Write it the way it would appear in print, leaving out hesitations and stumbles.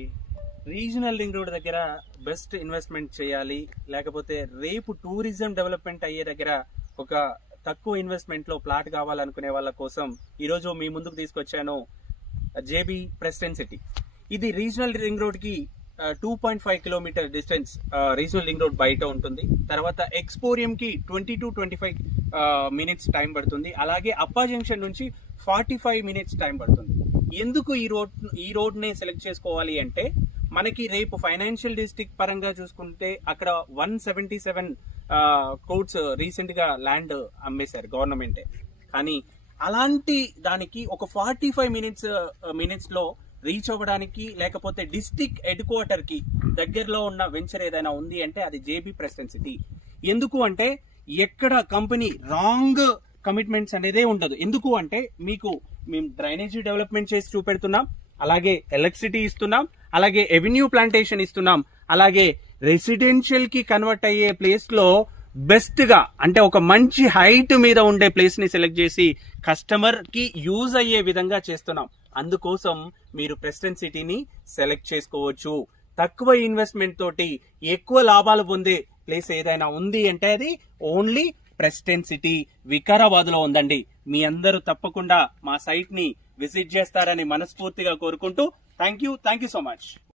ఈ regional ring road దగ్గర best investment చేయాలి, లేకపోతే రేపు టూరిజం డెవలప్మెంట్ అయ్యే దగ్గర ఒక తక్కువ ఇన్వెస్ట్మెంట్ లో ప్లాట్ కావాలనుకునే వాళ్ళ కోసం ఈరోజు మీ ముందుకు తీసుకొచ్చాను జేబీ ప్రెస్టెన్ సిటీ. ఇది రీజనల్ రింగ్ రోడ్ కి 2.5 kilometre distance regional ring road బయట ఉంటుంది. తర్వాత ఎక్స్పోరియం కి 20 to 25 మినిట్స్ టైం పడుతుంది. అలాగే అప్పా జంక్షన్ నుంచి 45 మినిట్స్ టైం పడుతుంది. ఎందుకు ఈ రోడ్ నే సెలెక్ట్ చేసుకోవాలి అంటే, మనకి రేపు ఫైనాన్షియల్ డిస్ట్రిక్ట్ పరంగా చూసుకుంటే అక్కడ 177 కోట్స్ రీసెంట్ గా ల్యాండ్ అమ్మేశారు గవర్నమెంటే. కానీ అలాంటి దానికి ఒక 45 మినిట్స్ లో రీచ్ అవ్వడానికి, లేకపోతే డిస్ట్రిక్ట్ హెడ్ క్వార్టర్ కి దగ్గరలో ఉన్న వెంచర్ ఏదైనా ఉంది అంటే అది జేబీ ప్రెస్టెన్ సిటీ. ఎందుకు అంటే ఎక్కడ కంపెనీ రాంగ్ కమిట్మెంట్స్ అనేదే ఉండదు. ఎందుకు అంటే మేము డ్రైనేజీ డెవలప్మెంట్ చేసి చూపెడుతున్నాం, అలాగే ఎలక్ట్రిసిటీ ఇస్తున్నాం, అలాగే ఎవెన్యూ ప్లాంటేషన్ ఇస్తున్నాం, అలాగే రెసిడెన్షియల్ కి కన్వర్ట్ అయ్యే ప్లేస్ లో బెస్ట్ గా అంటే ఒక మంచి హైట్ మీద ఉండే ప్లేస్ ని సెలెక్ట్ చేసి కస్టమర్ కి యూజ్ అయ్యే విధంగా చేస్తున్నాం. అందుకోసం మీరు ప్రెస్టెన్ సిటీని సెలెక్ట్ చేసుకోవచ్చు. తక్కువ ఇన్వెస్ట్మెంట్ తోటి ఎక్కువ లాభాలు పొందే ప్లేస్ ఏదైనా ఉంది అంటే అది ఓన్లీ ప్రెస్టెన్ సిటీ వికారాబాద్ లో ఉందండి. మీ అందరూ తప్పకుండా మా సైట్ ని విజిట్ చేస్తారని మనస్ఫూర్తిగా కోరుకుంటూ థ్యాంక్ యూ సో మచ్.